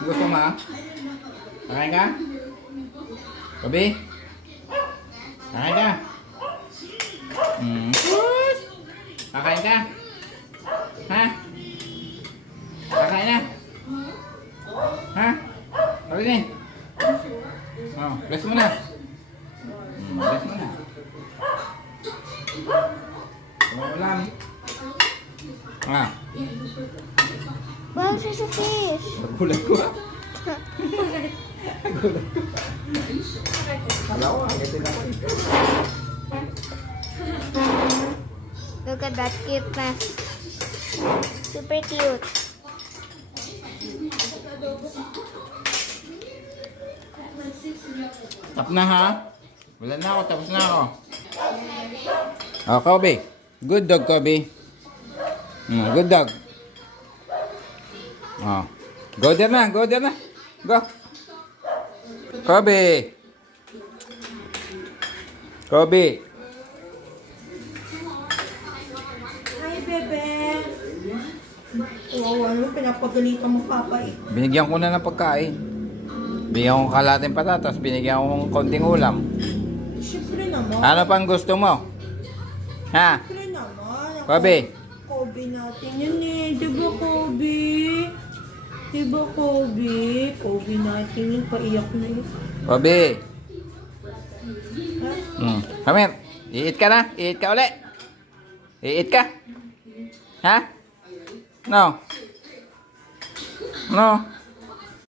Gusto mo? Kakain ka? Kobe? Kakain ka? Kakain ka? Ha? Kakain na? Ha? Kakain na? Oh, bless mo na. Bless mo na. Ulam. Wow, there's a fish. Nagulat ko ah. Nagulat ko. Alam ko, agatin ako. Look at that cuteness. Super cute. Tapos na ha? Wala na ako, tapos na ako. Oh, Kobe. Good dog, Kobe. Good dog. Oh. Go there na, go there na. Go. Kobe. Kobe. Hi, bebe. Oo, ano, pinapagalitan mo, papa eh. Binigyan ko na ng pagkain. Binigyan ko kalating patatas, binigyan ko ng konting ulam. Siyempre naman. Ano pang gusto mo? Ha? Siyempre naman. Kobe. Kobe natin yun eh. Diba, Kobe? Diba, Kobe? Kobe natin yun. Paiyak na yun. Kobe. Ha? Come here. Iit ka na? Iit ka uli? Iit ka? Ha? No. No.